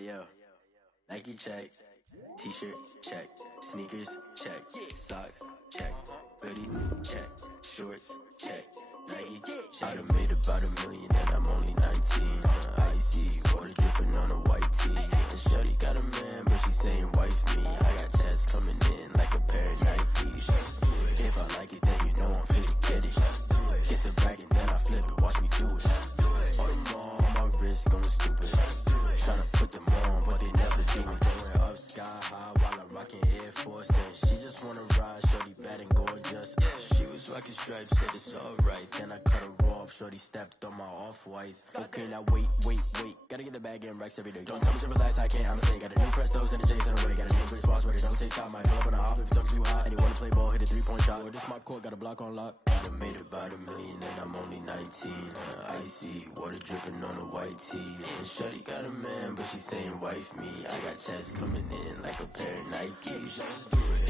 Hey yo, Nike check, t-shirt check, sneakers check, socks check, hoodie check, shorts check, Nike check. I done made about $1 million and I'm only 19. Icy water dripping on a white tee. And shorty got a man, but she saying wife me. I got chats coming in like a pair of Nikes. If I like it, then you know I'm finna get it. Get the bag and then I flip it, watch me do it. All them all on my wrist going stupid. Tryna put them on, but they never do it. Going up sky high while I'm rocking Air Force. And she just wanna ride, shorty bad and gorgeous. She was rocking stripes, said it's alright. Then I cut her off, shorty stepped on my off-whites. Okay, now wait. Gotta get the bag and racks every day. Don't tell me to relax, I can't, I'ma say. Got a new Prestos and the J's in the way. Got a new Chris Foss, but it don't take time. I pull up on a hop if it's talking too hot. And you wanna play ball, hit a 3-point shot. Or this my court, got a block on lock. I done made about $1 million and I'm only 19. Icy water dripping on a white tee. And shorty got a man, but she saying wife me. I got chats coming in like a pair of Nikes.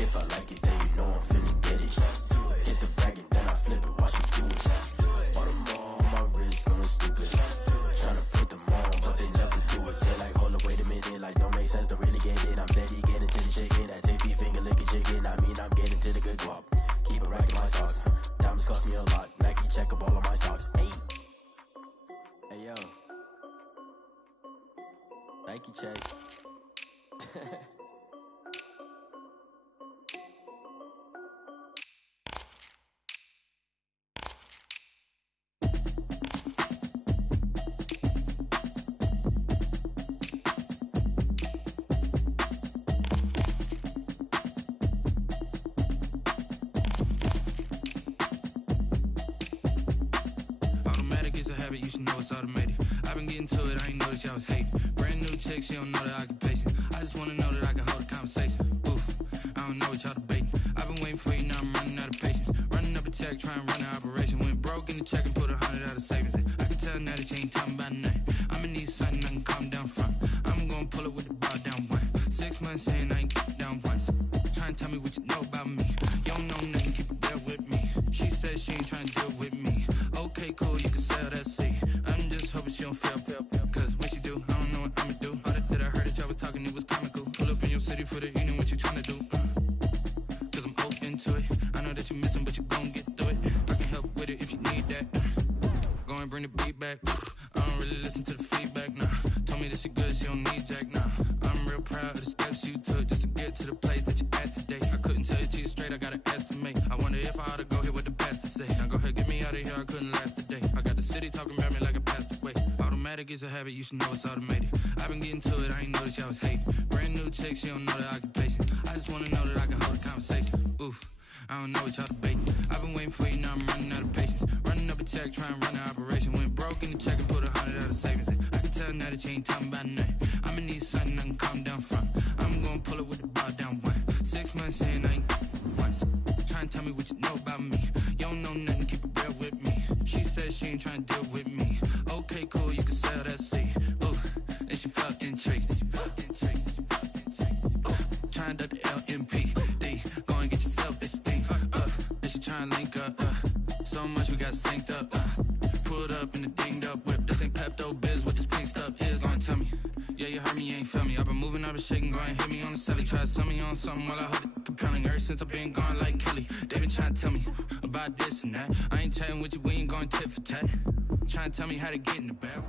If I like it, then you know I'm finna get it. Hit the bag and then I flip it, watch me do it. All them all on my wrist going stupid. Tryna put them on, but they never do it. They like, hold up, wait a minute, like don't make sense, don't really get it. I'm steady getting to the chicken, that tasty finger licking chicken. I mean, I'm getting to the good guap. Keep it racking my socks. Diamonds cost me a lot. Nike check up all of my stocks. Hey yo, Nike check. You should know it's automated. I've been getting to it, I ain't noticed y'all was hating. Brand new chick, she don't know the occupation. I just wanna know that I can hold a conversation. Ooh, I don't know what y'all debating. I've been waiting for you, now I'm running out of patience. Running up a check, trying to run an operation. Went broke in the check and put 100 out of savings in. I can tell now that you ain't talking about nothing. I'ma need something I can calm down from. I'm gonna pull it with the bar down one. 6 months in, I ain't down once. Trying to tell me what you know about me. You don't know nothing, keep it real with me. She said she ain't trying to deal with me. Okay, cool, you can sell that seat. I'm just hoping she don't fail. Cause when she do, I don't know what I'ma do. All that I heard that y'all was talking, it was comical. Pull up in your city for the evening, what you tryna do? Cause I'm open to it. I know that you missing, but you gon' get through it. I can help with it if you need that. Go and bring the beat back. I don't really listen to the feedback, nah. Told me that she good, she don't need jack, nah. I'm real proud of the steps you took just to get to the place that you at today. I couldn't tell you to you straight, I gotta estimate. I wonder if I ought to go here with the past to say. Now go ahead, get me out of here, I couldn't last a day. I got the city talking about me like I passed away. Automatic is a habit, you should know it's automated. I've been getting to it, I ain't noticed y'all was hating. Brand new chick, she don't know the occupation. I just wanna know that I can hold a conversation. Ooh, I don't know what y'all debating. I've been waiting for you, now I'm running out of patience. Running up a check, trying to run an operation. Went broke in the check and put 100 out of savings in. I can tell now that you ain't talking about nothing. I'ma need something I can calm down from. I'm gonna pull it with the bar down one. 6 months in, I ain't once. Trying to tell me what you know about me. You don't know nothing, keep it real with me. She said she ain't trying to deal with me. Okay, cool, you can sell that seat. Ooh, and she felt intrigued. Trying to the LMPD. Go and get your self-esteem. And she trying to link up. So much we got synced up. Pulled up in the dinged up whip. This ain't Pepto-Biz, what this pink stuff is. Gonna tell me. Yeah, you heard me, you ain't felt me. I've been moving, I've been shaking, go and hit me on the celly. Try to sell me on something while I hold it compelling. Ever since I've been gone like Kelly, they been trying to tell me about this and that. I ain't chatting with you, we ain't going tit for tat. Trying to tell me how to get in the bag.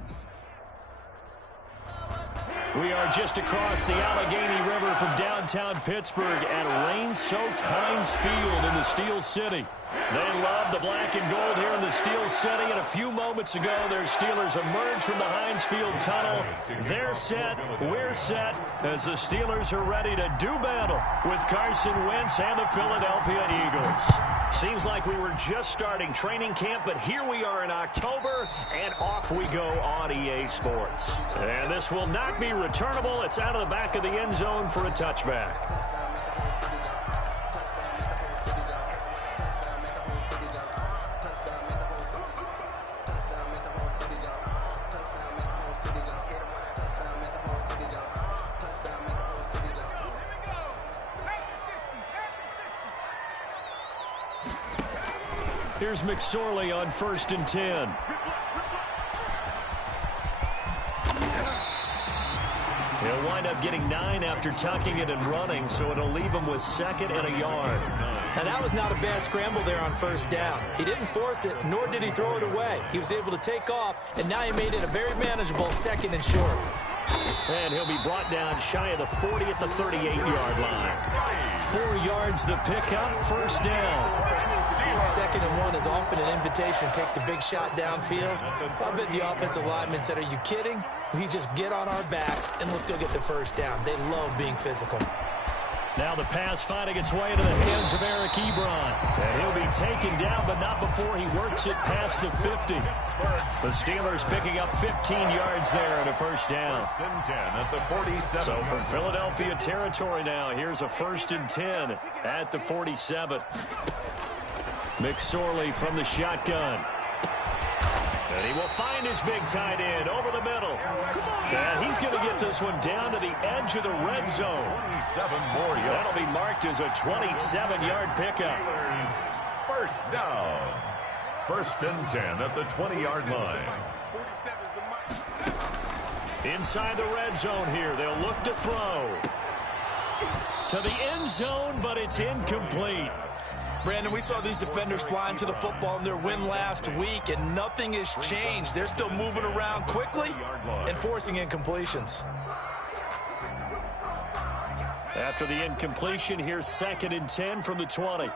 We are just across the Allegheny River from downtown Pittsburgh at rain-soaked Heinz Field in the Steel City. They love the black and gold here in the Steel City, and a few moments ago, their Steelers emerged from the Heinz Field tunnel. They're set, we're set, as the Steelers are ready to do battle with Carson Wentz and the Philadelphia Eagles. Seems like we were just starting training camp, but here we are in October, and off we go on EA Sports. And this will not be returnable. It's out of the back of the end zone for a touchback. Here's McSorley on 1st and 10. He'll wind up getting 9 after tucking it and running, so it'll leave him with 2nd and a yard. Now, that was not a bad scramble there on 1st down. He didn't force it, nor did he throw it away. He was able to take off, and now he made it a very manageable 2nd and short. And he'll be brought down shy of the 40 at the 38-yard line. 4 yards the pickup, 1st down. 2nd and 1 is often an invitation to take the big shot downfield. I bet the offensive lineman said, are you kidding? We just get on our backs and let's go get the 1st down. They love being physical. Now the pass finding its way into the hands of Eric Ebron. And he'll be taken down, but not before he works it past the 50. The Steelers picking up 15 yards there and a 1st down. 10 at the 47. So from Philadelphia territory now, here's a 1st and 10 at the 47. McSorley from the shotgun. And he will find his big tight end over the middle. And he's going to get this one down to the edge of the red zone. 27 more yards. That'll be marked as a 27-yard pickup. 1st down. 1st and 10 at the 20-yard line. Inside the red zone here. They'll look to throw. To the end zone, but it's incomplete. Brandon, we saw these defenders flying to the football in their win last week, and nothing has changed. They're still moving around quickly and forcing incompletions. After the incompletion, here's 2nd and 10 from the 20.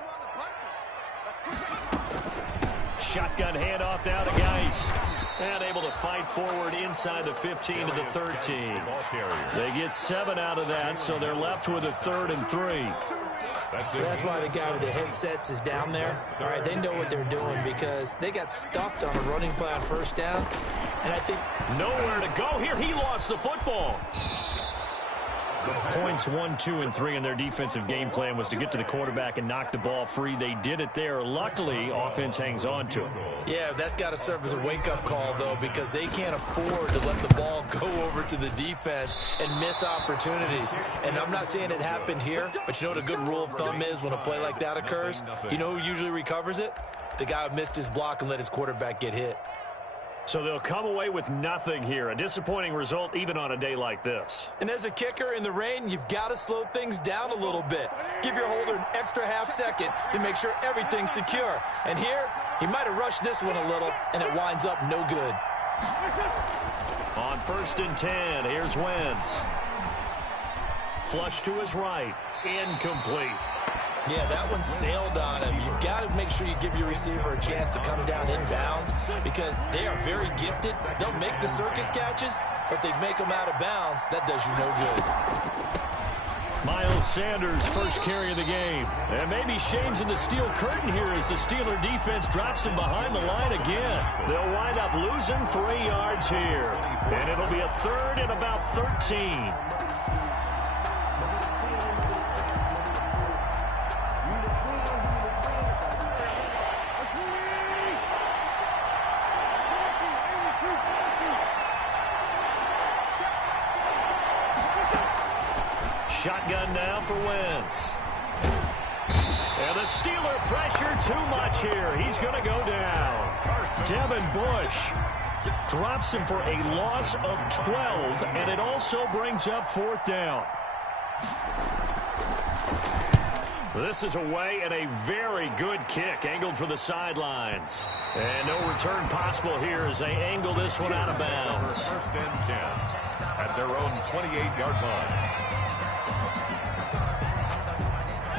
Shotgun handoff now to Geis. And able to fight forward inside the 15 to the 13. They get 7 out of that, so they're left with a 3rd and 3. That's why the guy with the headsets is down there. All right, they know what they're doing because they got stuffed on a running play on 1st down. And I think nowhere to go here. He lost the football. Points 1, 2, and 3 in their defensive game plan was to get to the quarterback and knock the ball free. They did it there. Luckily, offense hangs on to it. Yeah, that's got to serve as a wake-up call, though, because they can't afford to let the ball go over to the defense and miss opportunities. And I'm not saying it happened here, but you know what a good rule of thumb is when a play like that occurs? You know who usually recovers it? The guy who missed his block and let his quarterback get hit. So they'll come away with nothing here. A disappointing result even on a day like this. And as a kicker in the rain, you've got to slow things down a little bit. Give your holder an extra half-second to make sure everything's secure. And here, he might have rushed this one a little, and it winds up no good. On 1st and 10, here's Wentz. Flush to his right. Incomplete. Yeah, that one sailed on him. You've got to make sure you give your receiver a chance to come down inbounds because they are very gifted. They'll make the circus catches, but they make them out of bounds. That does you no good. Miles Sanders, first carry of the game. And maybe Shane's in the steel curtain here as the Steeler defense drops him behind the line again. They'll wind up losing 3 yards here. And it'll be a 3rd and about 13. Shotgun now for Wentz. And the Steeler pressure too much here. He's going to go down. Devin Bush drops him for a loss of 12, and it also brings up 4th down. This is away and a very good kick angled for the sidelines. And no return possible here as they angle this one out of bounds. 1st and 10 at their own 28-yard line.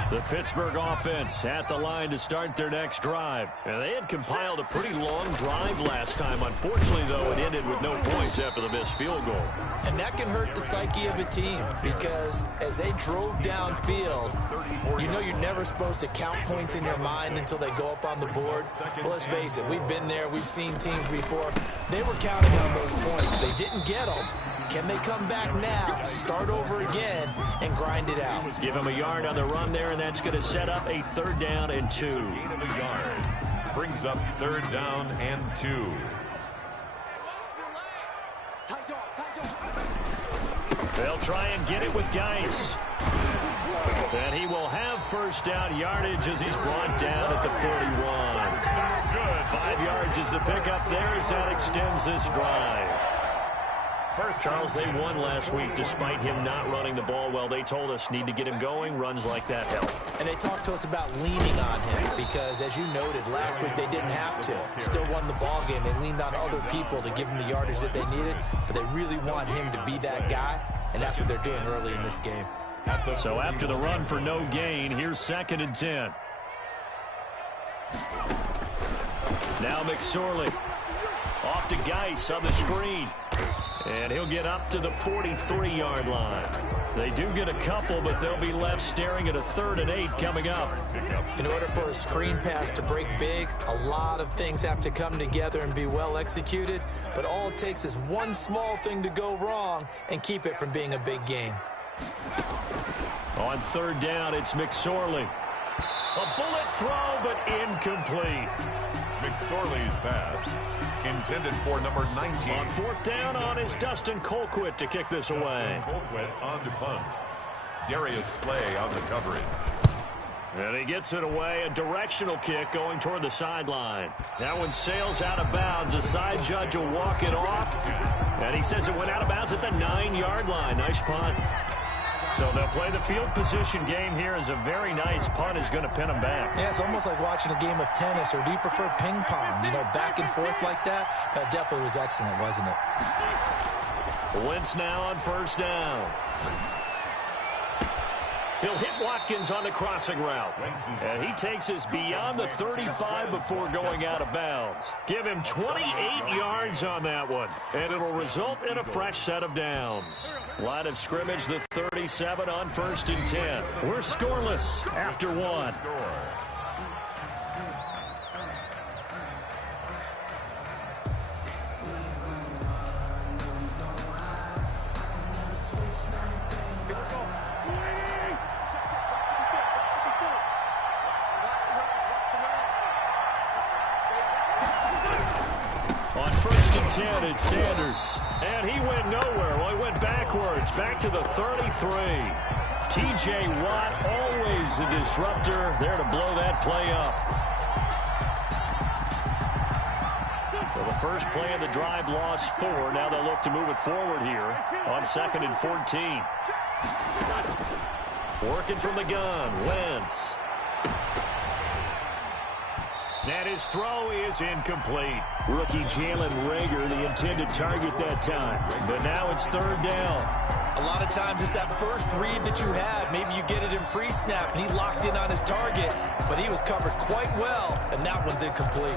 The Pittsburgh offense at the line to start their next drive. And they had compiled a pretty long drive last time. Unfortunately, though, it ended with no points after the missed field goal. And that can hurt the psyche of a team because as they drove downfield, you know you're never supposed to count points in your mind until they go up on the board. But let's face it, we've been there. We've seen teams before. They were counting on those points. They didn't get them. Can they come back now, start over again, and grind it out? Give him a yard on the run there, and that's going to set up a 3rd down and 2. Gain of a yard brings up 3rd down and 2. They'll try and get it with Geis. And he will have 1st down yardage as he's brought down at the 41. Good. 5 yards is the pickup there as that extends this drive. Charles, they won last week despite him not running the ball well. They told us need to get him going. Runs like that help. And they talked to us about leaning on him because, as you noted, last week they didn't have to. Still won the ball game. They leaned on other people to give them the yardage that they needed, but they really want him to be that guy, and that's what they're doing early in this game. So after the run for no gain, here's 2nd and 10. Now McSorley. Off to Geis on the screen. And he'll get up to the 43-yard line. They do get a couple, but they'll be left staring at a 3rd and 8 coming up. In order for a screen pass to break big, a lot of things have to come together and be well executed. But all it takes is one small thing to go wrong and keep it from being a big game. On 3rd down, it's McSorley. A bullet throw, but incomplete. McSorley's pass intended for number 19. On 4th down on is Dustin Colquitt to kick this away. Colquitt on the punt. Darius Slay on the coverage. And he gets it away. A directional kick going toward the sideline. That one sails out of bounds. The side judge will walk it off. And he says it went out of bounds at the 9-yard line. Nice punt. So they'll play the field position game here as a very nice punt is going to pin them back. Yeah, it's almost like watching a game of tennis, or do you prefer ping pong? You know, back and forth like that? That definitely was excellent, wasn't it? Wentz now on 1st down. He'll hit Watkins on the crossing route. And he takes us beyond the 35 before going out of bounds. Give him 28 yards on that one. And it'll result in a fresh set of downs. Line of scrimmage, the 37 on 1st and 10. We're scoreless after 1. On 1st and 10, it's Sanders. And he went nowhere. Well, he went backwards, back to the 33. T.J. Watt, always the disruptor, there to blow that play up. Well, the first play of the drive lost 4. Now they'll look to move it forward here on 2nd and 14. Working from the gun, Wentz. And his throw is incomplete. Rookie Jalen Reagor, the intended target that time. But now it's 3rd down. A lot of times it's that first read that you have. Maybe you get it in pre-snap, and he locked in on his target. But he was covered quite well, and that one's incomplete.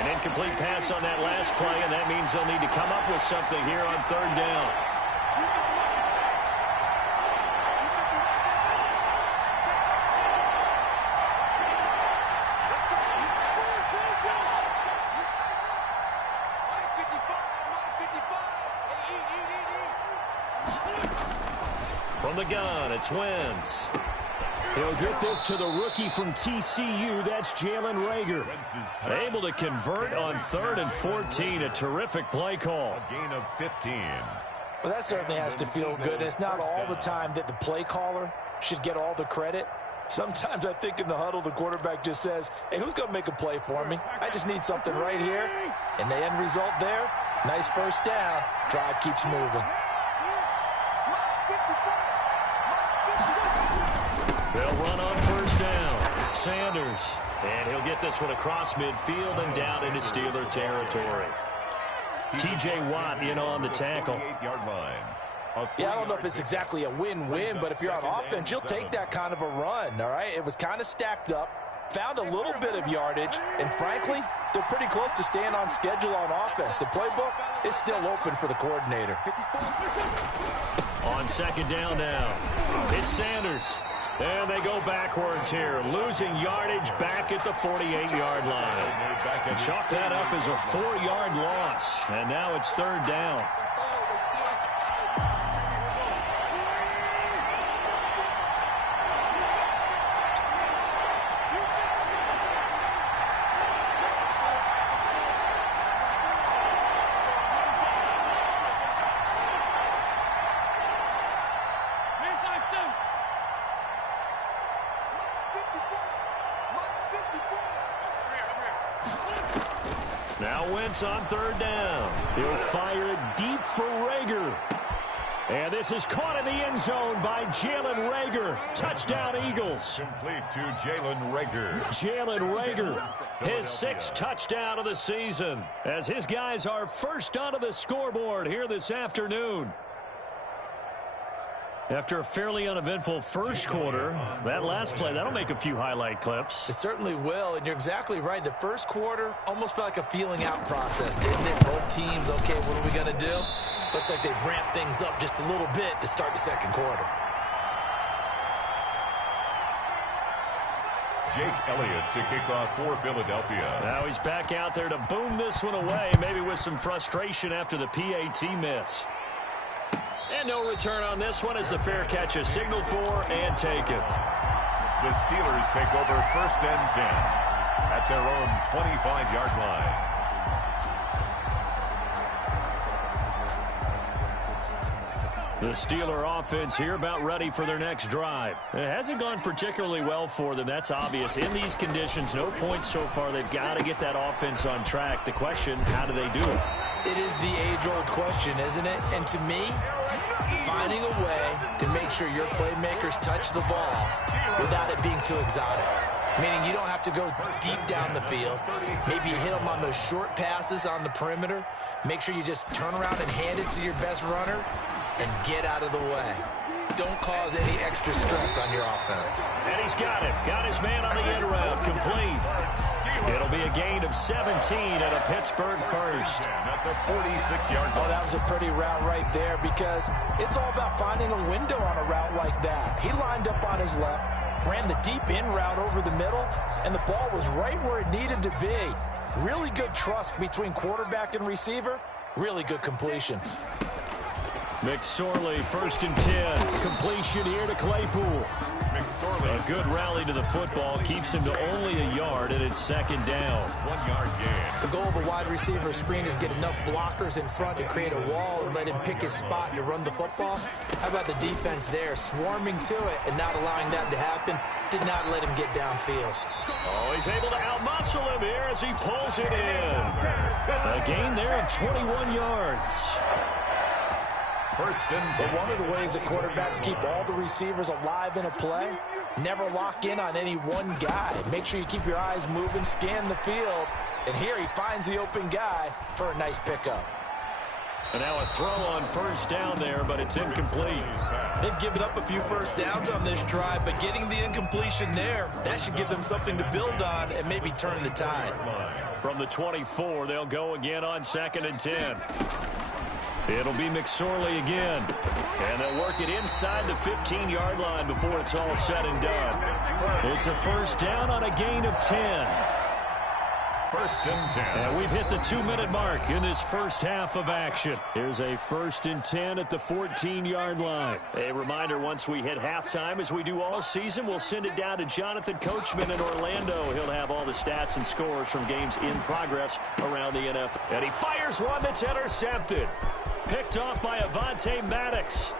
An incomplete pass on that last play, and that means they'll need to come up with something here on 3rd down. From the gun, it's Wentz. He'll get this to the rookie from TCU. That's Jalen Reagor. Able to convert on 3rd and 14. A terrific play call. A gain of 15. Well, that certainly has to feel good. It's not all the time that the play caller should get all the credit. Sometimes I think in the huddle, the quarterback just says, hey, who's going to make a play for me? I just need something right here. And the end result there, nice 1st down. Drive keeps moving. They'll run on 1st down. Sanders. And he'll get this one across midfield and down into Steeler territory. T.J. Watt in on the tackle. Yeah, I don't know if it's exactly a win-win, but if you're on offense, you'll take that kind of a run, all right? It was kind of stacked up, found a little bit of yardage, and frankly, they're pretty close to staying on schedule on offense. The playbook is still open for the coordinator. On 2nd down now, it's Sanders. And they go backwards here, losing yardage back at the 48-yard line. And chalk that up as a 4-yard loss. And now it's 3rd down. Now Wentz on third down. He'll fire it deep for Reagor. And this is caught in the end zone by Jalen Reagor. Touchdown, Eagles. Complete to Jalen Reagor. Jalen Reagor, his 6th touchdown of the season, as his guys are first onto the scoreboard here this afternoon. After a fairly uneventful first quarter, that last play, that'll make a few highlight clips. It certainly will, and you're exactly right. The first quarter almost felt like a feeling out process, didn't it? Both teams, okay, what are we going to do? Looks like they've ramped things up just a little bit to start the second quarter. Jake Elliott to kick off for Philadelphia. Now he's back out there to boom this one away, maybe with some frustration after the PAT miss. And no return on this one as the fair catch is signaled for and taken. The Steelers take over 1st and 10 at their own 25-yard line. The Steeler offense here about ready for their next drive. It hasn't gone particularly well for them. That's obvious. In these conditions, no points so far. They've got to get that offense on track. The question, how do they do it? It is the age-old question, isn't it? And to me, finding a way to make sure your playmakers touch the ball without it being too exotic. Meaning you don't have to go deep down the field. Maybe you hit them on those short passes on the perimeter. Make sure you just turn around and hand it to your best runner and get out of the way. Don't cause any extra stress on your offense. And he's got it. Got his man on the end route. Complete. It'll be a gain of 17 and a Pittsburgh first. At the 46-yard line. Oh, that was a pretty route right there because it's all about finding a window on a route like that. He lined up on his left, ran the deep in route over the middle, and the ball was right where it needed to be. Really good trust between quarterback and receiver. Really good completion. McSorley, 1st and 10. Completion here to Claypool. McSorley. A good rally to the football keeps him to only a yard, and it's 2nd down. 1-yard gain. The goal of a wide receiver screen is get enough blockers in front to create a wall and let him pick his spot to run the football. How about the defense there, swarming to it and not allowing that to happen? Did not let him get downfield. Oh, he's able to outmuscle him here as he pulls it in. A gain there of 21 yards. 1st and 10. But one of the ways that quarterbacks keep all the receivers alive in a play, never lock in on any one guy. Make sure you keep your eyes moving, scan the field. And here he finds the open guy for a nice pickup. And now a throw on 1st down there, but it's incomplete. They've given up a few first downs on this drive, but getting the incompletion there, that should give them something to build on and maybe turn the tide. From the 24, they'll go again on 2nd and 10. It'll be McSorley again. And they'll work it inside the 15-yard line before it's all said and done. It's a 1st down on a gain of 10. 1st and 10. And we've hit the 2-minute mark in this first half of action. Here's a 1st and 10 at the 14-yard line. A reminder, once we hit halftime, as we do all season, we'll send it down to Jonathan Coachman in Orlando. He'll have all the stats and scores from games in progress around the NFL. And he fires one that's intercepted. Picked off by Avonte Maddox.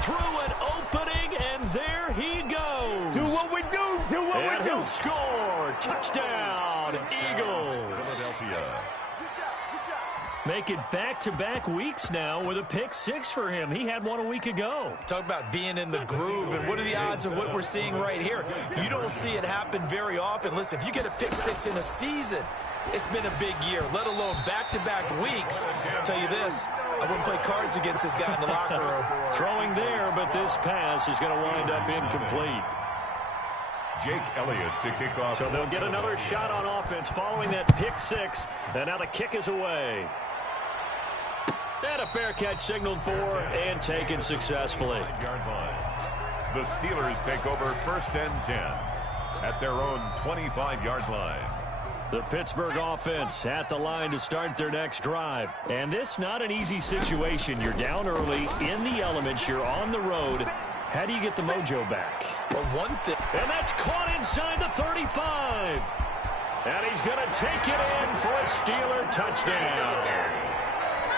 Through an opening, and there he goes. Do what we do. Do what and we do. He'll score. Touchdown, Eagles. Philadelphia. Make it back-to-back weeks now with a pick 6 for him. He had one a week ago. Talk about being in the groove, and what are the odds of what we're seeing right here? You don't see it happen very often. Listen, if you get a pick 6 in a season, it's been a big year, let alone back-to-back weeks. I'll tell you this, I wouldn't play cards against this guy in the locker room. Throwing there, but this pass is going to wind up incomplete. Jake Elliott to kick off. So they'll get another shot on offense following that pick 6, and now the kick is away. And a fair catch signaled for and taken successfully. The Steelers take over 1st and 10 at their own 25-yard line. The Pittsburgh offense at the line to start their next drive. And this not an easy situation. You're down early, in the elements, you're on the road. How do you get the mojo back? Well, one thing. And that's caught inside the 35. And he's going to take it in for a Steeler touchdown.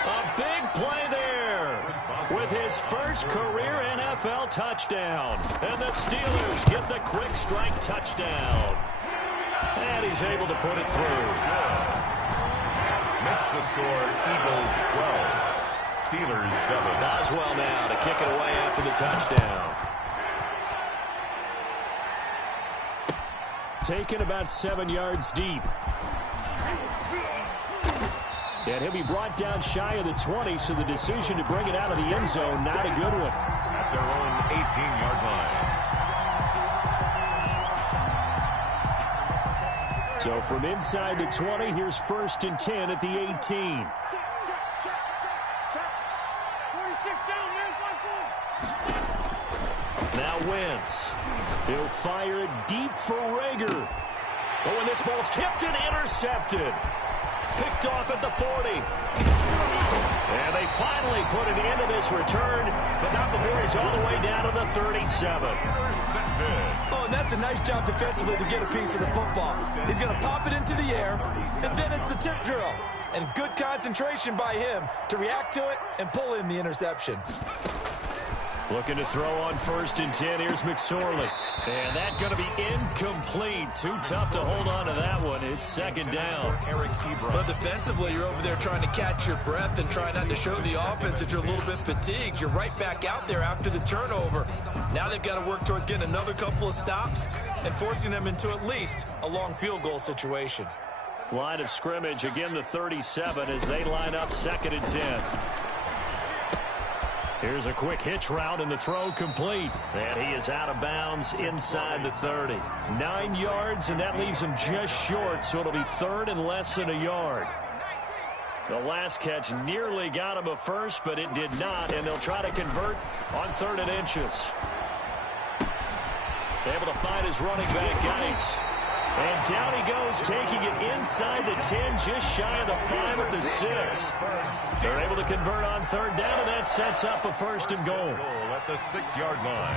A big play there with his first career NFL touchdown. And the Steelers get the quick strike touchdown. And he's able to put it through. Makes the score Eagles 12, Steelers 7. Boswell now to kick it away after the touchdown. Taken about 7 yards deep. And he'll be brought down shy of the 20, so the decision to bring it out of the end zone, not a good one. At their own 18-yard line. So from inside the 20, here's 1st and 10 at the 18. Now Wentz. He'll fire it deep for Rager. Oh, and this ball's tipped and intercepted. Picked off at the 40. And they finally put an end to this return, but not before he's all the way down to the 37. Oh, and that's a nice job defensively to get a piece of the football. He's going to pop it into the air, and then it's the tip drill. And good concentration by him to react to it and pull in the interception. Looking to throw on 1st and 10. Here's McSorley. And that's going to be incomplete. Too tough to hold on to that one. It's 2nd down. But defensively, you're over there trying to catch your breath and try not to show the offense that you're a little bit fatigued. You're right back out there after the turnover. Now they've got to work towards getting another couple of stops and forcing them into at least a long field goal situation. Line of scrimmage, again the 37 as they line up 2nd and 10. Here's a quick hitch route, and the throw complete. And he is out of bounds inside the 30. 9 yards, and that leaves him just short, so it'll be 3rd and less than a yard. The last catch nearly got him a first, but it did not, and they'll try to convert on 3rd and inches. Able to find his running back, Geis. And down he goes, taking it inside the 10, just shy of the 5 at the 6. They're able to convert on 3rd down, and that sets up a 1st and goal. At the 6-yard line.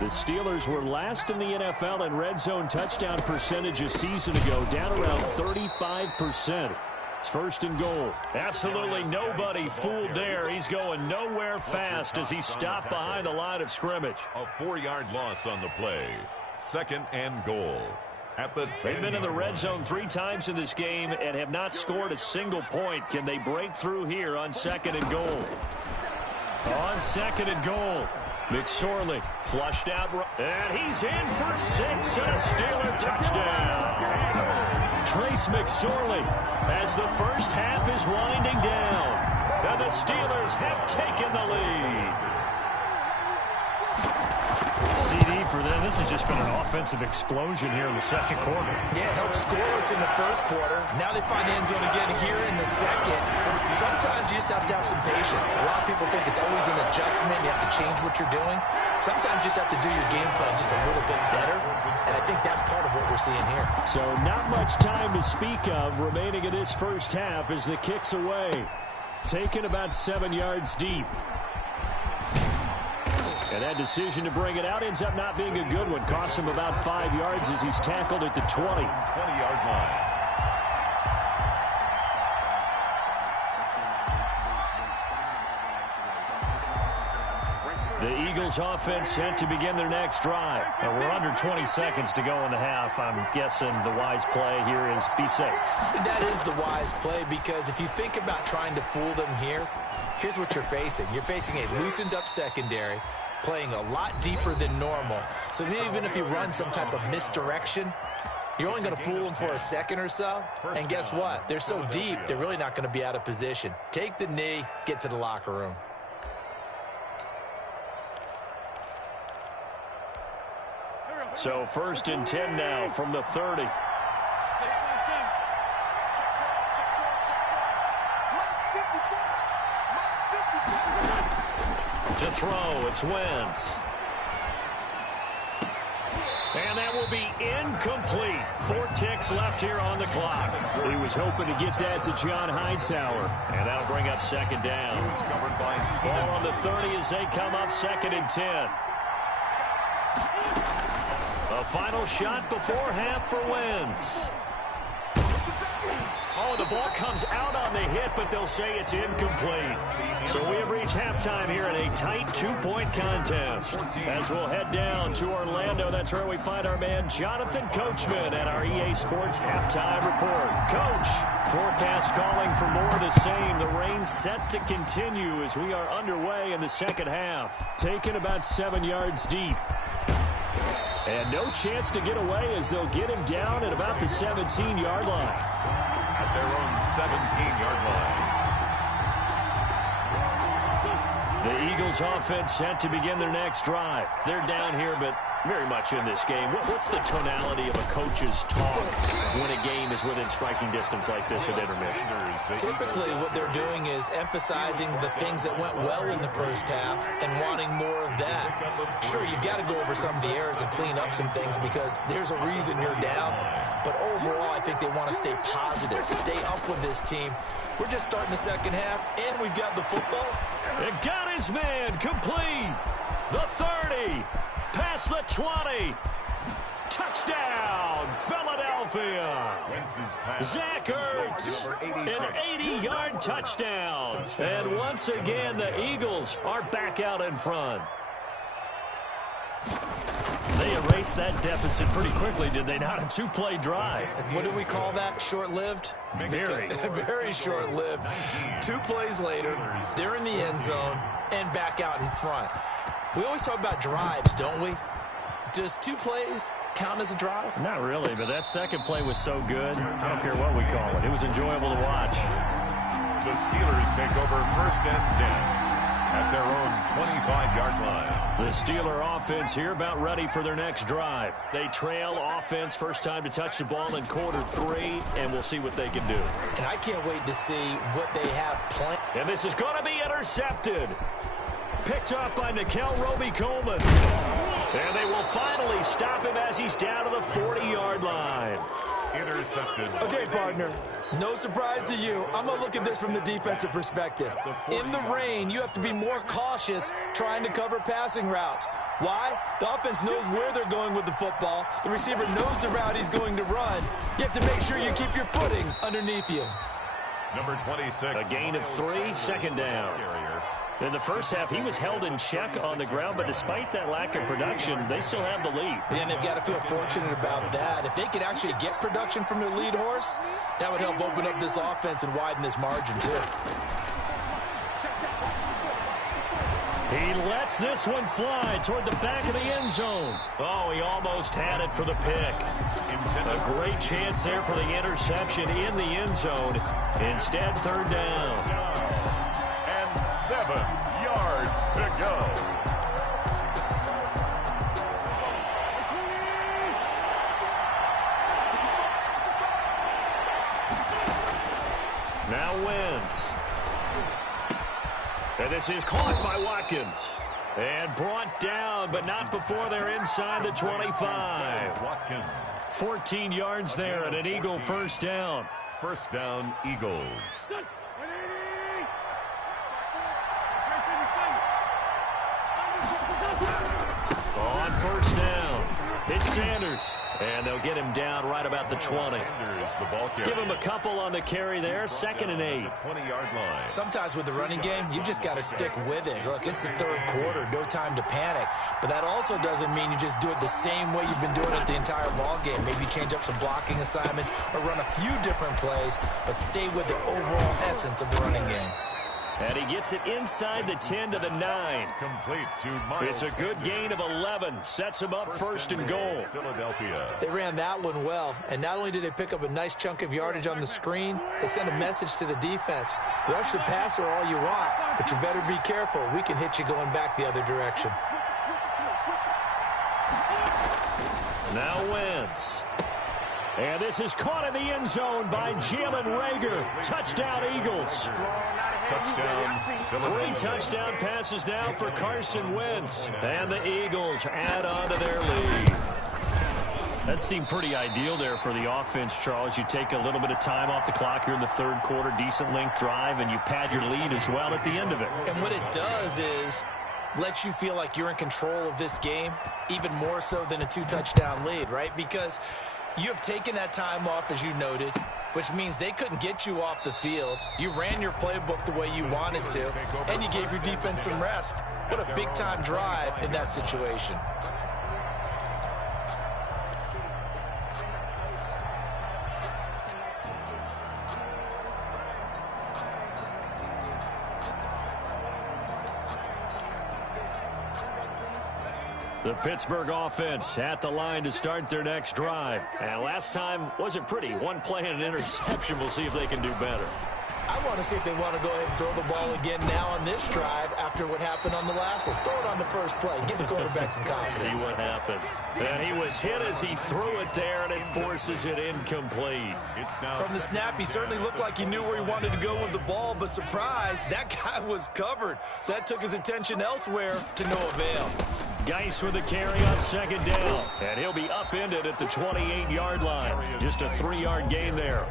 The Steelers were last in the NFL in red zone touchdown percentage a season ago, down around 35%. It's 1st and goal. Absolutely nobody fooled there. He's going nowhere fast as he stopped behind the line of scrimmage. A 4-yard loss on the play. 2nd and goal. At the 10. They've been in the red zone 3 times in this game and have not scored a single point. Can they break through here on 2nd and goal? On 2nd and goal, McSorley flushed out, and he's in for 6 and a Steeler touchdown. Trace McSorley as the first half is winding down, and the Steelers have taken the lead. CD for them. This has just been an offensive explosion here in the 2nd quarter. Yeah, helped scoreless in the 1st quarter. Now they find the end zone again here in the 2nd. Sometimes you just have to have some patience. A lot of people think it's always an adjustment. You have to change what you're doing. Sometimes you just have to do your game plan just a little bit better. And I think that's part of what we're seeing here. So not much time to speak of remaining in this first half as the kick's away. Taken about 7 yards deep. And that decision to bring it out ends up not being a good one. Costs him about 5 yards as he's tackled at the 20. 20-yard line. The Eagles offense set to begin their next drive. And we're under 20 seconds to go in the half. I'm guessing the wise play here is be safe. That is the wise play, because if you think about trying to fool them here, here's what you're facing. You're facing a loosened up secondary, playing a lot deeper than normal. So even if you run some type of misdirection, you're only going to fool them for a second or so. And guess what? They're so deep, they're really not going to be out of position. Take the knee, get to the locker room. So 1st and 10 now from the 30. To throw, it's Wentz. And that will be incomplete. 4 ticks left here on the clock. He was hoping to get that to John Hightower. And that'll bring up 2nd down. Ball on the 30 as they come up 2nd and 10. A final shot before half for Wentz. Oh, the ball comes out on the hit, but they'll say it's incomplete. So we have reached halftime here in a tight two-point contest. As we'll head down to Orlando, that's where we find our man Jonathan Coachman at our EA Sports Halftime Report. Coach, forecast calling for more of the same. The rain set to continue as we are underway in the second half. Taken about 7 yards deep. And no chance to get away as they'll get him down at about the 17-yard line. At their own 17-yard line. The Eagles offense set to begin their next drive. They're down here, but very much in this game. What's the tonality of a coach's talk when a game is within striking distance like this at intermission? Typically, what they're doing is emphasizing the things that went well in the first half and wanting more of that. Sure, you've got to go over some of the errors and clean up some things because there's a reason you're down. But overall, I think they want to stay positive, stay up with this team. We're just starting the second half, and we've got the football. It got his man complete. The 30. Past the 20. Touchdown, Philadelphia. Zach Ertz, an 80-yard touchdown. And once again, the Eagles are back out in front. They erased that deficit pretty quickly, did they not? A two-play drive. What do we call that? Short-lived? Very. Very short-lived. 2 plays later, they're in the end zone and back out in front. We always talk about drives, don't we? Does 2 plays count as a drive? Not really, but that second play was so good. I don't care what we call it. It was enjoyable to watch. The Steelers take over first and 10 at their own 25-yard line. The Steeler offense here about ready for their next drive. They trail offense first time to touch the ball in quarter 3, and we'll see what they can do. And I can't wait to see what they have planned. And this is going to be intercepted. Picked up by Nickel Roby-Coleman. And they will finally stop him as he's down to the 40-yard line. Intercepted. Okay, partner, no surprise to you. I'm going to look at this from the defensive perspective. In the rain, you have to be more cautious trying to cover passing routes. Why? The offense knows where they're going with the football. The receiver knows the route he's going to run. You have to make sure you keep your footing underneath you. Number 26. A gain of 3, second down. In the first half, he was held in check on the ground, but despite that lack of production, they still have the lead. And they've got to feel fortunate about that. If they could actually get production from their lead horse, that would help open up this offense and widen this margin, too. He lets this one fly toward the back of the end zone. Oh, he almost had it for the pick. A great chance there for the interception in the end zone. Instead, third down. 7 yards to go. Now Wentz. And this is caught by Watkins. And brought down, but not before they're inside the 25. 14 yards there and an Eagle first down. First down, Eagles. On first down, it's Sanders. And they'll get him down right about the 20. Give him a couple on the carry there, 2nd and 8. 20-yard line. Sometimes with the running game, you've just got to stick with it. Look, it's the third quarter, no time to panic. But that also doesn't mean you just do it the same way you've been doing it the entire ball game. Maybe change up some blocking assignments or run a few different plays, but stay with the overall essence of the running game. And he gets it inside the 10 to the 9. Complete to Miles. It's a good gain of 11. Sets him up first and goal. Philadelphia. They ran that one well. And not only did they pick up a nice chunk of yardage on the screen, they sent a message to the defense. Rush the passer all you want, but you better be careful. We can hit you going back the other direction. Now Wentz. And this is caught in the end zone by Jalen Reagor. Touchdown, Eagles. Touchdown. 3 touchdown passes now for Carson Wentz. And the Eagles add on to their lead. That seemed pretty ideal there for the offense, Charles. You take a little bit of time off the clock here in the third quarter, decent length drive, and you pad your lead as well at the end of it. And what it does is let you feel like you're in control of this game, even more so than a 2-touchdown lead, right? Because you have taken that time off, as you noted. which means they couldn't get you off the field. You ran your playbook the way you wanted to, and you gave your defense some rest. What a big-time drive in that situation. The Pittsburgh offense at the line to start their next drive. And last time wasn't pretty. One play and an interception. We'll see if they can do better. I want to see if they want to go ahead and throw the ball again now on this drive after what happened on the last one. Throw it on the first play. Give the quarterback some confidence. See what happens. And he was hit as he threw it there, and it forces it incomplete. From the snap, he certainly looked like he knew where he wanted to go with the ball, but surprise, that guy was covered. So that took his attention elsewhere to no avail. Geis with the carry on second down. And he'll be upended at the 28-yard line. Just a 3-yard gain there.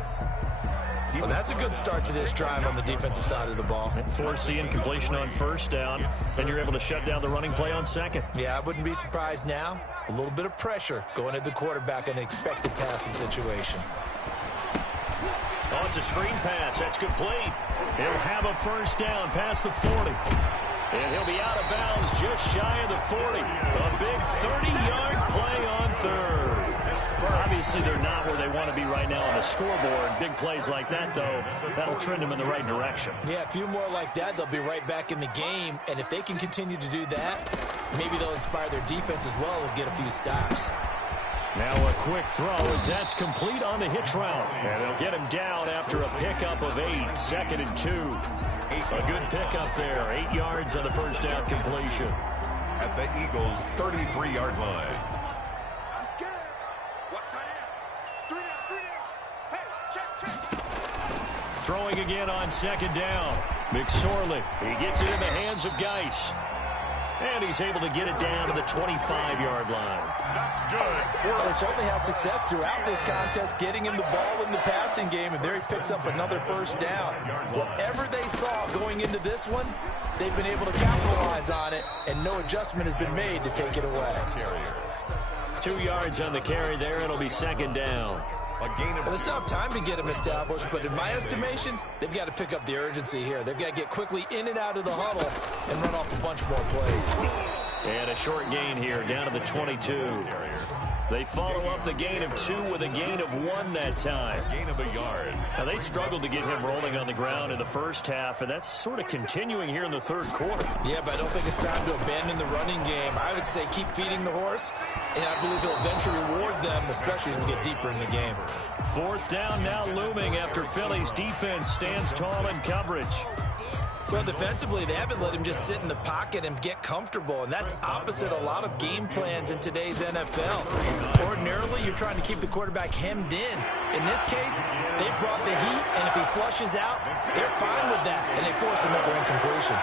Well, that's a good start to this drive on the defensive side of the ball. Force the incompletion on first down, and you're able to shut down the running play on second. Yeah, I wouldn't be surprised now. A little bit of pressure going at the quarterback in an expected passing situation. Oh, it's a screen pass. That's complete. He'll have a first down past the 40. And he'll be out of bounds just shy of the 40. A big 30-yard play on third. Obviously, they're not where they want to be right now on the scoreboard. Big plays like that, though, that'll trend them in the right direction. Yeah, a few more like that, they'll be right back in the game. And if they can continue to do that, maybe they'll inspire their defense as well. They'll get a few stops. Now a quick throw as that's complete on the hitch route. And they'll get him down after a pickup of 8, 2nd and 2. A good pickup there, 8 yards on the first down completion. At the Eagles' 33-yard line. Throwing again on second down. McSorley, he gets it in the hands of Geis. And he's able to get it down to the 25-yard line. That's good. Well, they certainly had success throughout this contest getting him the ball in the passing game, and there he picks up another first down. Whatever they saw going into this one, they've been able to capitalize on it, and no adjustment has been made to take it away. 2 yards on the carry there. It'll be second down. Well, they still have time to get him established, but in my estimation, they've got to pick up the urgency here. They've got to get quickly in and out of the huddle and run off a bunch more plays. And a short gain here, down to the 22. They follow up the gain of 2 with a gain of 1 that time. Gain of a yard. Now, they struggled to get him rolling on the ground in the first half, and that's sort of continuing here in the third quarter. Yeah, but I don't think it's time to abandon the running game. I would say keep feeding the horse, and I believe he'll eventually reward them, especially as we get deeper in the game. 4th down now looming after Philly's defense stands tall in coverage. Well, defensively, they haven't let him just sit in the pocket and get comfortable, and that's opposite a lot of game plans in today's NFL. Ordinarily, you're trying to keep the quarterback hemmed in. In this case, they brought the heat, and if he flushes out, they're fine with that, and they force another incompletion.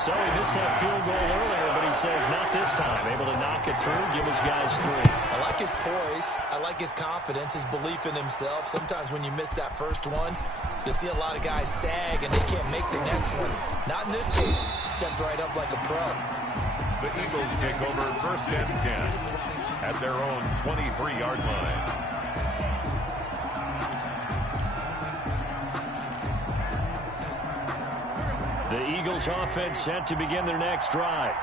So he missed that field goal earlier, but he says not this time. Able to knock it through, give his guys 3. I like his poise. I like his confidence, his belief in himself. Sometimes when you miss that first one, you'll see a lot of guys sag and they can't make the next one. Not in this case. Stepped right up like a pro. The Eagles take over 1st and 10 at their own 23-yard line. The Eagles offense set to begin their next drive.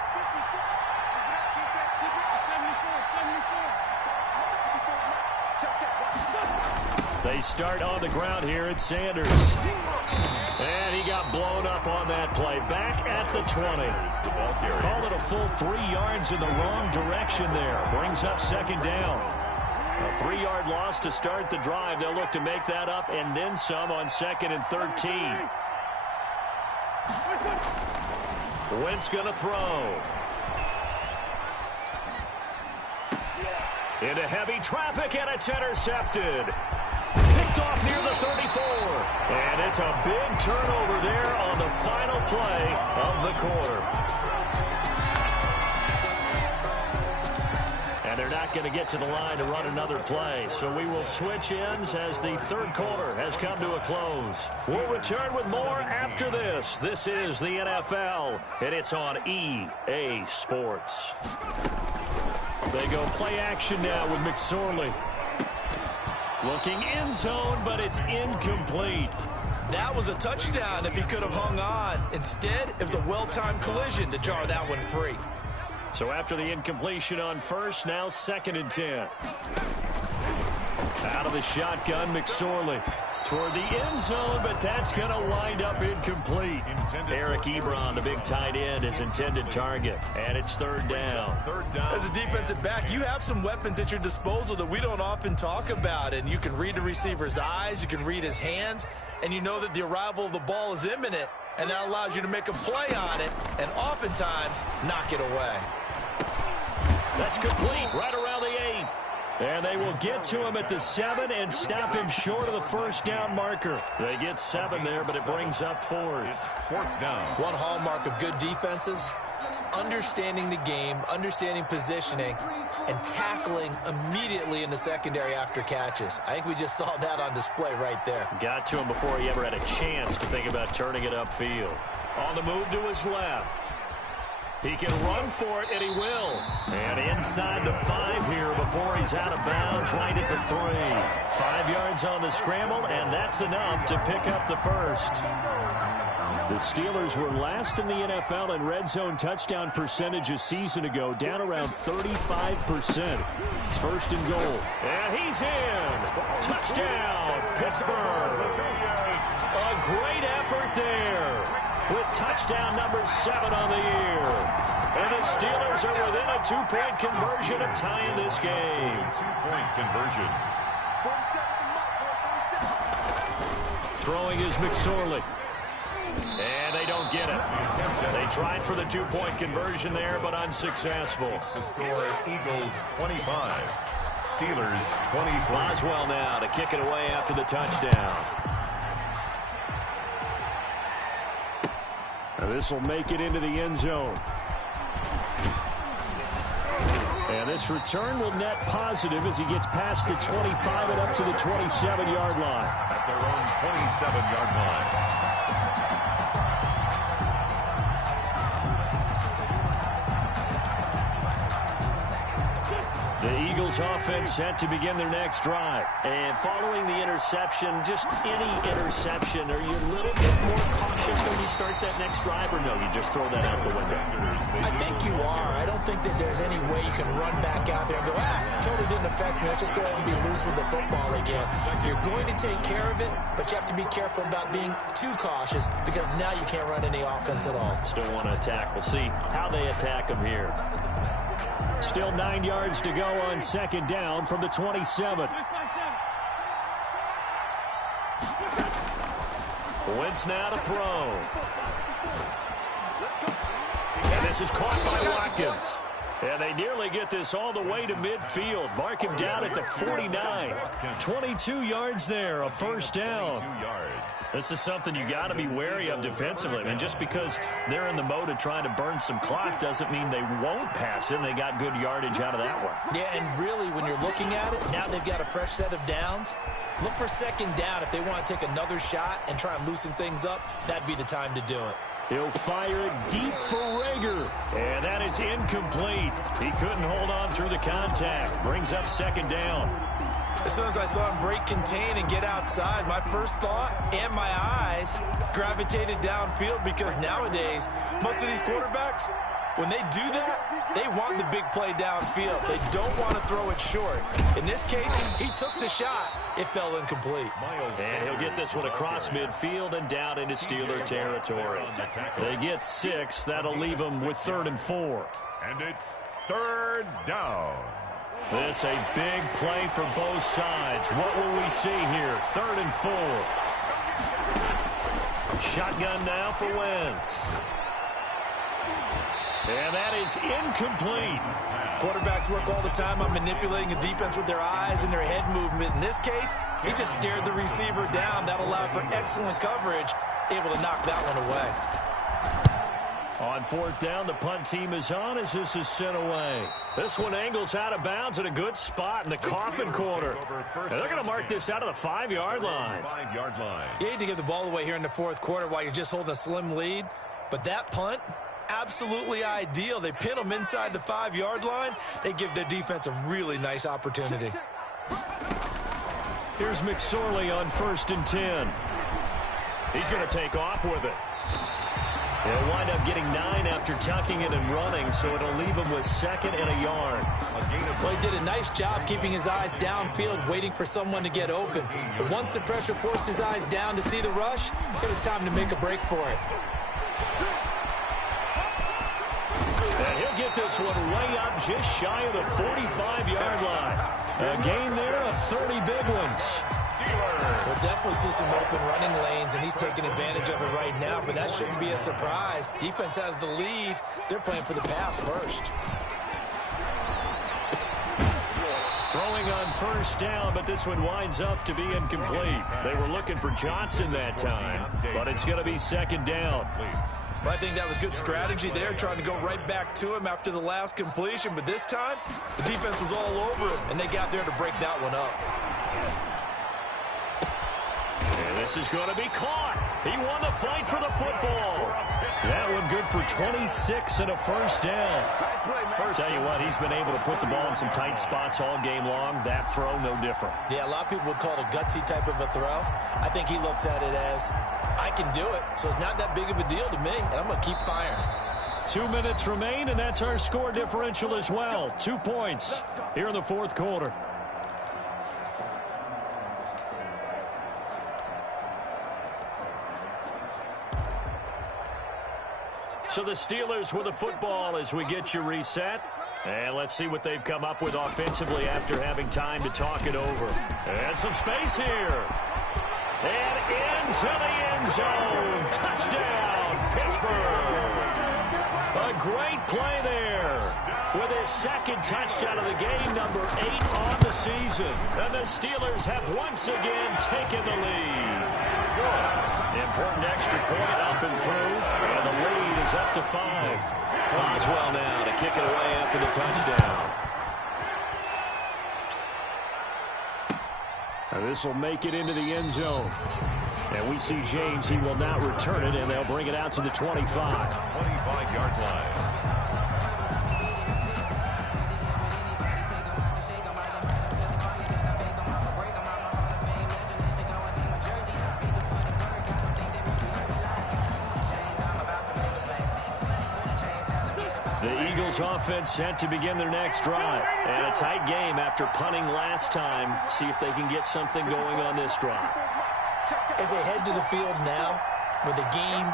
They start on the ground here at Sanders. And he got blown up on that play. Back at the 20. Call it a full 3 yards in the wrong direction there. Brings up second down. A 3-yard loss to start the drive. They'll look to make that up and then some on 2nd and 13. Wentz going to throw. Into heavy traffic, and it's intercepted. Picked off near the 34. And it's a big turnover there on the final play of the quarter. And they're not going to get to the line to run another play. So we will switch ends as the third quarter has come to a close. We'll return with more after this. This is the NFL, and it's on EA Sports. They go play action now with McSorley. Looking end zone, but it's incomplete. That was a touchdown if he could have hung on. Instead, it was a well-timed collision to jar that one free. So after the incompletion on first, now 2nd and 10. Out of the shotgun, McSorley toward the end zone, but that's going to wind up incomplete. Eric Ebron, the big tight end, his intended target, and it's 3rd down. As a defensive back, you have some weapons at your disposal that we don't often talk about, and you can read the receiver's eyes, you can read his hands, and you know that the arrival of the ball is imminent, and that allows you to make a play on it and oftentimes knock it away. That's complete right around the 8. And they will get to him at the 7 and stop him short of the 1st down marker. They get 7 there, but it brings up 4th. 4th down. One hallmark of good defenses is understanding the game, understanding positioning, and tackling immediately in the secondary after catches. I think we just saw that on display right there. Got to him before he ever had a chance to think about turning it upfield. On the move to his left. He can run for it, and he will. And inside the 5 here before he's out of bounds, right at the 3. 5 yards on the scramble, and that's enough to pick up the 1st. The Steelers were last in the NFL in red zone touchdown percentage a season ago, down around 35%. It's 1st and goal. And he's in. Touchdown, Pittsburgh. A great effort there, with touchdown number 7 on the year. And the Steelers are within a 2-point conversion of tying this game. 2-point conversion. Throwing is McSorley. And they don't get it. They tried for the 2-point conversion there, but unsuccessful. The score, Eagles 25, Steelers 23. Boswell now to kick it away after the touchdown. Now this will make it into the end zone. And this return will net positive as he gets past the 25 and up to the 27-yard line. At their own 27-yard line. The Eagles offense set to begin their next drive. And following the interception, just any interception, are you a little bit more cautious when you start that next drive, or no, you just throw that out the window? I think you are. I don't think that there's any way you can run back out there and go, totally didn't affect me. Let's just go ahead and be loose with the football again. You're going to take care of it, but you have to be careful about being too cautious because now you can't run any offense at all. Still want to attack. We'll see how they attack them here. Still 9 yards to go on 2nd down from the 27. Wentz now to throw. And this is caught by Watkins. And they nearly get this all the way to midfield. Mark him down at the 49. 22 yards there, a 1st down. This is something you got to be wary of defensively. I mean, just because they're in the mode of trying to burn some clock doesn't mean they won't pass it. They got good yardage out of that one. Yeah, and really, when you're looking at it, now they've got a fresh set of downs. Look for 2nd down. If they want to take another shot and try and loosen things up, that'd be the time to do it. He'll fire it deep for Rager. And that is incomplete. He couldn't hold on through the contact. Brings up 2nd down. As soon as I saw him break contain and get outside, my first thought and my eyes gravitated downfield because nowadays, most of these quarterbacks, when they do that, they want the big play downfield. They don't want to throw it short. In this case, he took the shot. It fell incomplete. And he'll get this one across midfield and down into Steeler territory. They get 6. That'll leave them with 3rd and 4. And it's 3rd down. This a big play for both sides. What will we see here? 3rd and 4. Shotgun now for Wentz. And that is incomplete. Quarterbacks work all the time on manipulating a defense with their eyes and their head movement. In this case, he just stared the receiver down. That allowed for excellent coverage, able to knock that one away. On 4th down, the punt team is on as this is sent away. This one angles out of bounds at a good spot in the coffin corner. And they're going to mark this out of the 5-yard line. 5-yard line. You hate to give the ball away here in the 4th quarter while you're just holding a slim lead, but that punt, absolutely ideal. They pin them inside the 5-yard line. They give their defense a really nice opportunity. Here's McSorley on 1st and 10. He's going to take off with it. He'll wind up getting 9 after tucking it and running, so it'll leave him with 2nd and a yard. Well, he did a nice job keeping his eyes downfield, waiting for someone to get open. But once the pressure forced his eyes down to see the rush, it was time to make a break for it. And he'll get this one way up just shy of the 45-yard line. A gain there of 30 big ones. We'll definitely see some open running lanes, and he's taking advantage of it right now, but that shouldn't be a surprise. Defense has the lead. They're playing for the pass first. Throwing on 1st down, but this one winds up to be incomplete. They were looking for Johnson that time, but it's going to be 2nd down. Well, I think that was good strategy there, trying to go right back to him after the last completion, but this time, the defense was all over him, and they got there to break that one up. And this is going to be caught. He won the fight for the football. That one good for 26 and a 1st down. Tell you what, he's been able to put the ball in some tight spots all game long. That throw, no different. Yeah, a lot of people would call it a gutsy type of a throw. I think he looks at it as, I can do it, so it's not that big of a deal to me, and I'm going to keep firing. 2 minutes remain, and that's our score differential as well. 2 points here in the 4th quarter. So the Steelers with the football as we get you reset. And let's see what they've come up with offensively after having time to talk it over. And some space here. And into the end zone. Touchdown, Pittsburgh. A great play there. With his 2nd touchdown of the game, number 8 on the season. And the Steelers have once again taken the lead. Important extra point up and through. And the lead is up to 5. Boswell now to kick it away after the touchdown. This will make it into the end zone. And we see James. He will not return it, and they'll bring it out to the 25. 25-yard line. Offense set to begin their next drive. And a tight game after punting last time. See if they can get something going on this drive. As they head to the field now, with the game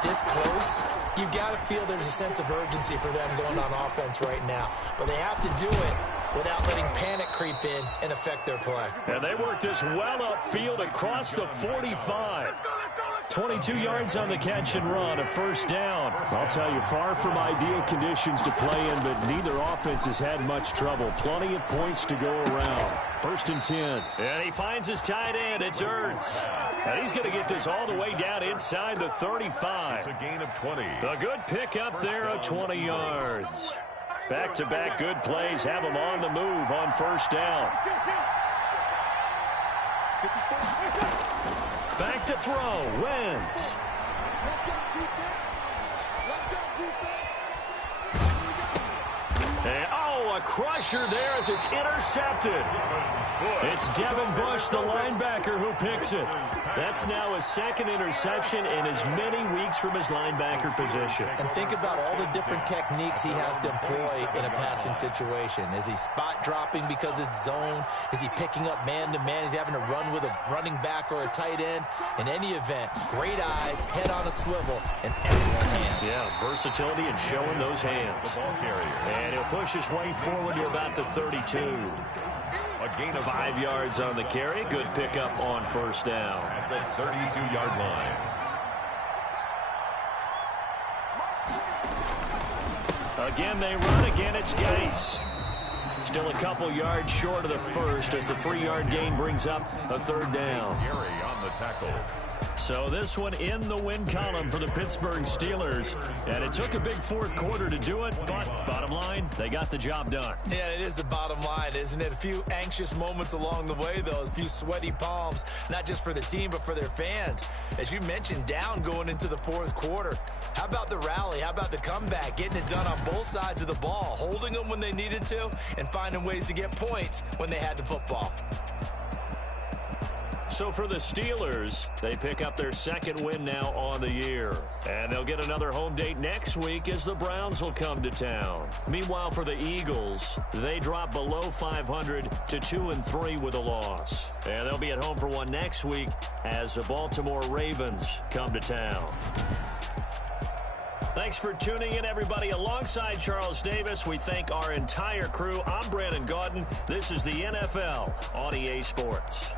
this close, you've got to feel there's a sense of urgency for them going on offense right now. But they have to do it without letting panic creep in and affect their play. And they work this well upfield across the 45. 22 yards on the catch and run, a 1st down. I'll tell you, far from ideal conditions to play in, but neither offense has had much trouble. Plenty of points to go around. 1st and 10. And he finds his tight end. It's Ertz. And he's going to get this all the way down inside the 35. It's a gain of 20. A good pickup there of 20 yards. Back-to-back good plays have him on the move on 1st down. Back to throw. Wentz. And, a crusher there as it's intercepted. It's Devin Bush, the linebacker, who picks it. That's now his 2nd interception in as many weeks from his linebacker position. And think about all the different techniques he has to employ in a passing situation. Is he spot dropping because it's zone? Is he picking up man-to-man? Is he having to run with a running back or a tight end? In any event, great eyes, head on a swivel, and excellent hands. Yeah, versatility and showing those hands. The ball carrier. And he'll push his way forward to about the 32. A gain of 5 yards on the carry. Good pickup on 1st down. At the 32-yard line. Again, they run. Again, it's Gase. Still a couple yards short of the 1st as the 3-yard gain brings up a 3rd down. Gary on the tackle. So this one in the win column for the Pittsburgh Steelers. And it took a big 4th quarter to do it, but bottom line, they got the job done. Yeah, it is the bottom line, isn't it? A few anxious moments along the way, though. A few sweaty palms, not just for the team, but for their fans. As you mentioned, down going into the 4th quarter. How about the rally? How about the comeback? Getting it done on both sides of the ball, holding them when they needed to, and finding ways to get points when they had the football. So for the Steelers, they pick up their second win now on the year. And they'll get another home date next week as the Browns will come to town. Meanwhile, for the Eagles, they drop below 500 to 2-3 with a loss. And they'll be at home for one next week as the Baltimore Ravens come to town. Thanks for tuning in, everybody. Alongside Charles Davis, we thank our entire crew. I'm Brandon Gaudin. This is the NFL on EA Sports.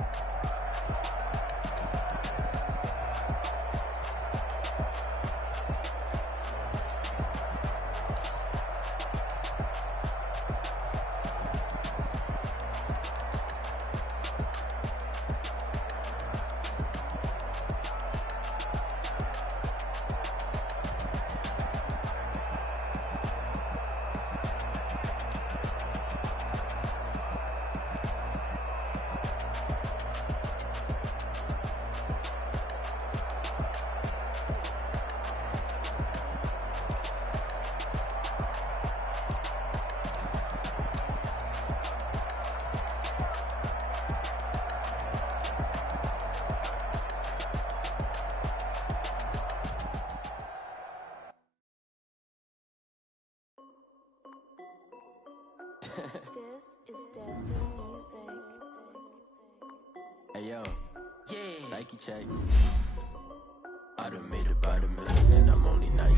This is Destiny Music. Hey yo, Nike check. I done made about $1 million and I'm only 19.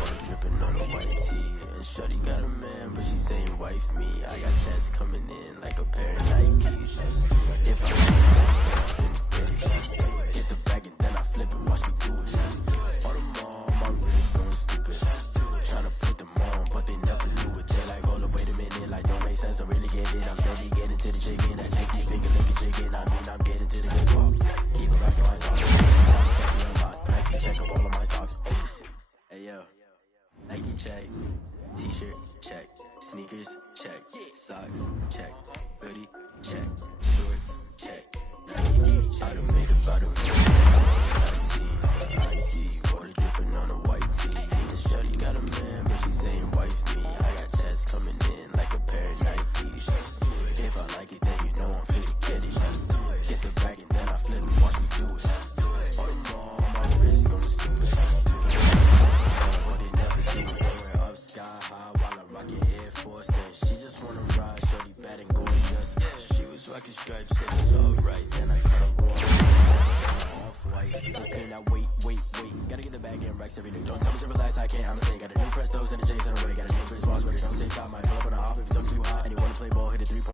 Water dripping on a white tee. And shorty got a man, but she saying wife me. I got checks coming in like a pair of Nikes. If I get the bag and then I flip it, watch me do it. All them on my wrist going stupid. Tryna put them on, but they never do it. They like, hold up, wait a minute, like don't make sense, don't really get it. I'm steady getting to the chicken, that JT finger licking chicken. I mean, I'm getting to the good walk. Keep it rocking my socks. Nike check up all of my stocks. Hey yo, Nike check, t-shirt check, sneakers check, socks check, hoodie check, shorts check. I done made about $1 million. I see water dripping on a white tee. And shorty got a man, but she saying wife me. I got checks coming in like a pair of Nikes. If I like it, then you know I'm finna get it. Get the bag and then I flip it, watch me do it. All them on my wrist going stupid. But they never do it. We're up sky high while I'm rocking Air Force. And she just wanna ride, shorty bad and gorgeous. She was rocking stripes, said it's alright. Then I cut her off. Off-white, okay, now wait. Gotta get the bag and racks every new. Don't tell me to relax, I can't, I'm saying. Got a new Prestos and a Jason away. Got a new Chris Walls, but it don't take time. Might pull up on a hop if it's too hot. And you wanna play ball, hit a 3-point.